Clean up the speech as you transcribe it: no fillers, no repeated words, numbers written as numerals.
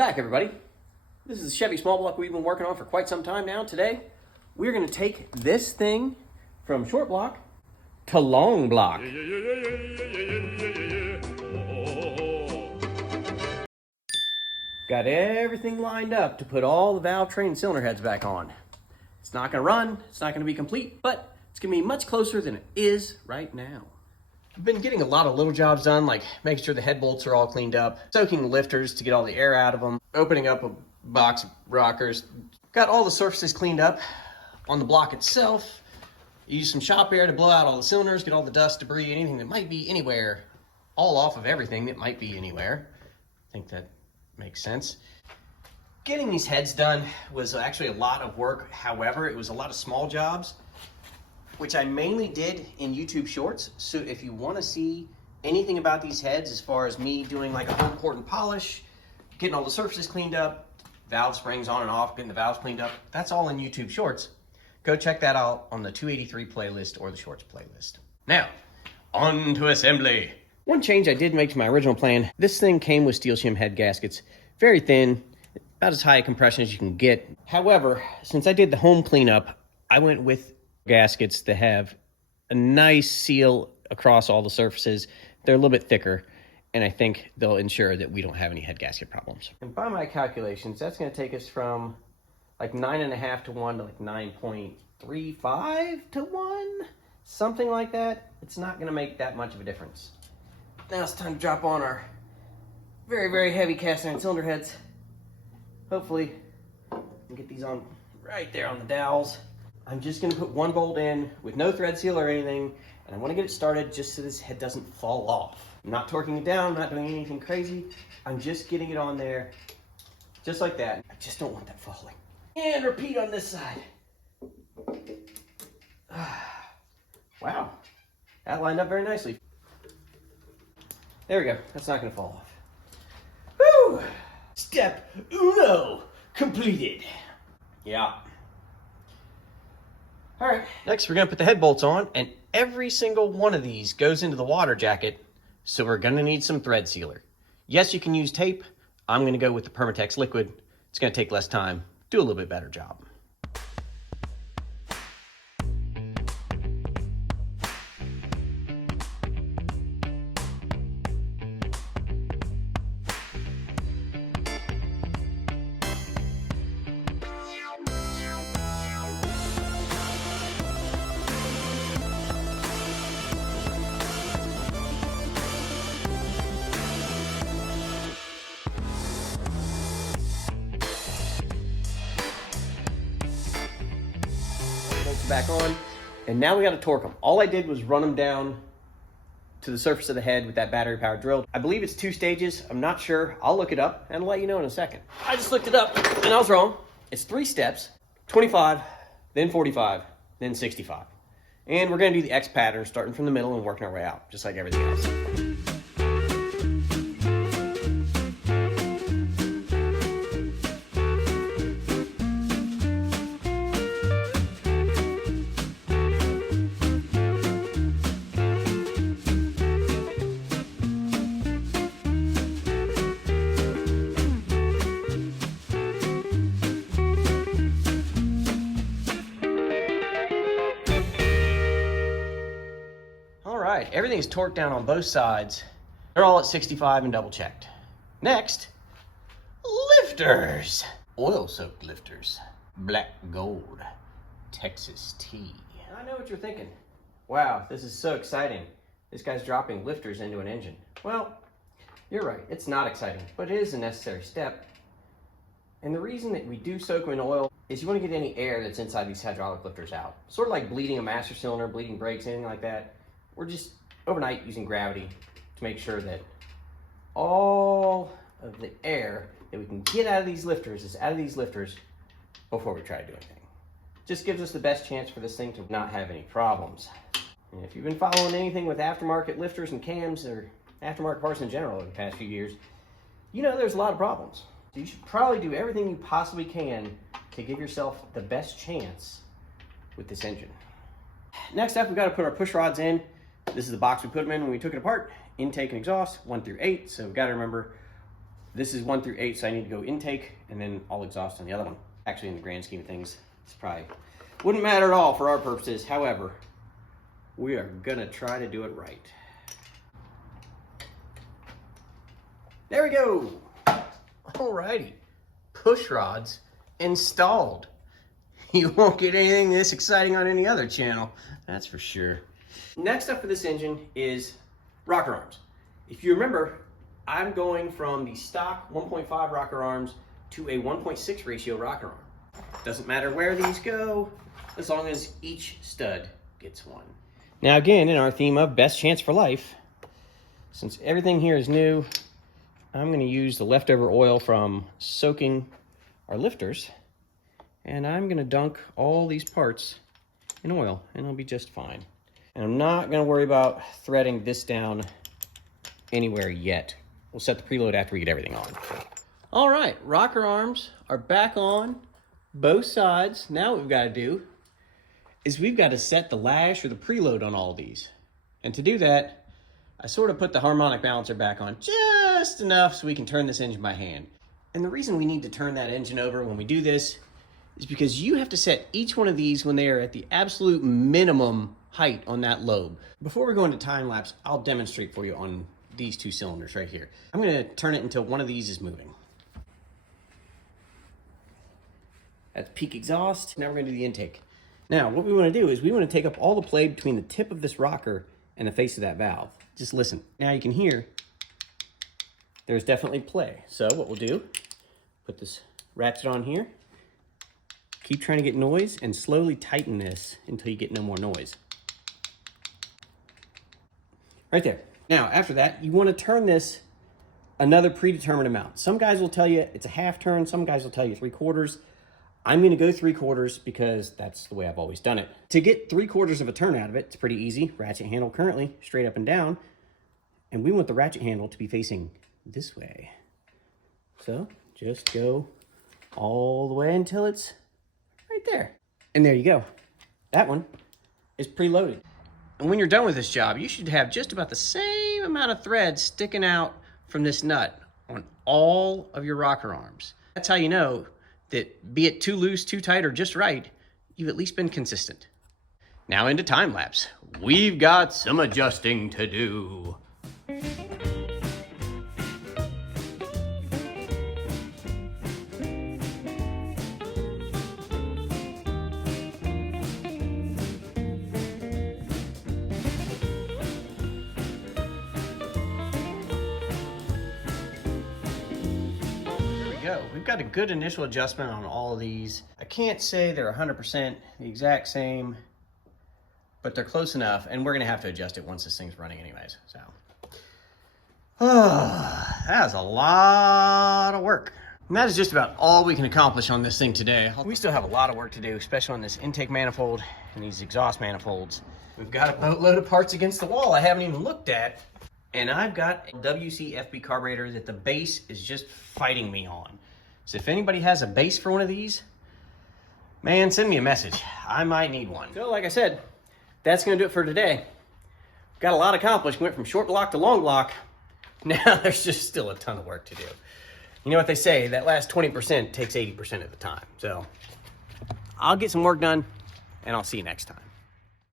back, everybody. This is the Chevy small block we've been working on for quite some time now. Today, we're going to take this thing from short block to long block. Got everything lined up to put all the valve train and cylinder heads back on. It's not going to run, it's not going to be complete, but it's going to be much closer than it is right now. I've been getting a lot of little jobs done, like making sure the head bolts are all cleaned up, soaking lifters to get all the air out of them, opening up a box of rockers. Got all the surfaces cleaned up on the block itself. Use some shop air to blow out all the cylinders, get all the dust, debris, anything that might be anywhere, all off of everything that might be anywhere. I think that makes sense. Getting these heads done was actually a lot of work. However, it was a lot of small jobs, which I mainly did in YouTube Shorts. So if you want to see anything about these heads, as far as me doing like a home port and polish, getting all the surfaces cleaned up, valve springs on and off, getting the valves cleaned up, that's all in YouTube Shorts. Go check that out on the 283 playlist or the Shorts playlist. Now, on to assembly. One change I did make to my original plan, this thing came with steel shim head gaskets, very thin, about as high a compression as you can get. However, since I did the home cleanup, I went with gaskets that have a nice seal across all the surfaces. They're a little bit thicker, and I think they'll ensure that we don't have any head gasket problems. And by my calculations, that's going to take us from like 9.5 to 1 to like 9.35 to 1, something like that. It's not going to make that much of a difference. Now it's time to drop on our very, very heavy cast iron cylinder heads. Hopefully, we can get these on right there on the dowels. I'm just going to put one bolt in with no thread seal or anything, and I want to get it started just so this head doesn't fall off. I'm not torquing it down, I'm not doing anything crazy. I'm just getting it on there, just like that. I just don't want that falling. And repeat on this side. Wow, that lined up very nicely. There we go, that's not going to fall off. Woo! Step uno completed. Yeah. All right, next we're gonna put the head bolts on, and every single one of these goes into the water jacket, so we're gonna need some thread sealer. Yes, you can use tape. I'm gonna go with the Permatex liquid. It's gonna take less time, do a little bit better job. Back on, and now we got to torque them. All I did was run them down to the surface of the head with that battery powered drill. I believe it's 2 stages. I'm not sure. I'll look it up and I'll let you know in a second. I just looked it up and I was wrong. It's 3 steps, 25, then 45, then 65. And we're going to do the X pattern starting from the middle and working our way out, just like everything else. Everything's torqued down on both sides. They're all at 65 and double checked. Next, lifters. Oil-soaked lifters. Black gold. Texas tea. I know what you're thinking. Wow, this is so exciting. This guy's dropping lifters into an engine. Well, you're right. It's not exciting, but it is a necessary step. And the reason that we do soak them in oil is you want to get any air that's inside these hydraulic lifters out. Sort of like bleeding a master cylinder, bleeding brakes, anything like that. We're just overnight using gravity to make sure that all of the air that we can get out of these lifters is out of these lifters before we try to do anything. Just gives us the best chance for this thing to not have any problems. And if you've been following anything with aftermarket lifters and cams or aftermarket parts in general over the past few years, you know there's a lot of problems. So you should probably do everything you possibly can to give yourself the best chance with this engine. Next up, we've got to put our push rods in. This is the box we put them in when we took it apart. Intake and exhaust, 1 through 8. So we've got to remember This is 1 through 8, so I need to go intake and then all exhaust on the other one. Actually, in the grand scheme of things, it's probably wouldn't matter at all for our purposes. However, we are gonna try to do it right. There we go. Alrighty, push rods installed. You won't get anything this exciting on any other channel, that's for sure. Next up for this engine is rocker arms. If you remember, I'm going from the stock 1.5 rocker arms to a 1.6 ratio rocker arm. Doesn't matter where these go, as long as each stud gets one. Now again, in our theme of best chance for life, since everything here is new, I'm gonna use the leftover oil from soaking our lifters, and I'm gonna dunk all these parts in oil, and it'll be just fine. And I'm not gonna worry about threading this down anywhere yet. We'll set the preload after we get everything on. All right, rocker arms are back on both sides. Now what we've got to do is we've got to set the lash or the preload on all of these. And to do that, I sort of put the harmonic balancer back on just enough so we can turn this engine by hand. And the reason we need to turn that engine over when we do this is because you have to set each one of these when they are at the absolute minimum height on that lobe. Before we go into time lapse, I'll demonstrate for you on these two cylinders right here. I'm gonna turn it until one of these is moving. That's peak exhaust. Now we're gonna do the intake. Now, what we wanna do is we wanna take up all the play between the tip of this rocker and the face of that valve. Just listen. Now you can hear there's definitely play. So what we'll do, put this ratchet on here, keep trying to get noise, and slowly tighten this until you get no more noise. Right there. Now, after that, you want to turn this another predetermined amount. Some guys will tell you it's a half turn. Some guys will tell you 3/4. I'm going to go 3/4 because that's the way I've always done it. To get 3/4 of a turn out of it, it's pretty easy. Ratchet handle currently, straight up and down. And we want the ratchet handle to be facing this way. So just go all the way until it's right there. And there you go. That one is preloaded. And when you're done with this job, you should have just about the same amount of thread sticking out from this nut on all of your rocker arms. That's how you know that, be it too loose, too tight, or just right, you've at least been consistent. Now into time lapse. We've got some adjusting to do. We've got a good initial adjustment on all of these. I can't say they're 100% the exact same, but they're close enough, and we're gonna have to adjust it once this thing's running anyways, so. That was a lot of work. And that is just about all we can accomplish on this thing today. We still have a lot of work to do, especially on this intake manifold and these exhaust manifolds. We've got a boatload of parts against the wall I haven't even looked at. And I've got a WC FB carburetor that the base is just fighting me on. So if anybody has a base for one of these, man, send me a message. I might need one. So like I said, that's gonna do it for today. Got a lot accomplished. Went from short block to long block. Now there's just still a ton of work to do. You know what they say, that last 20% takes 80% of the time. So I'll get some work done, and I'll see you next time.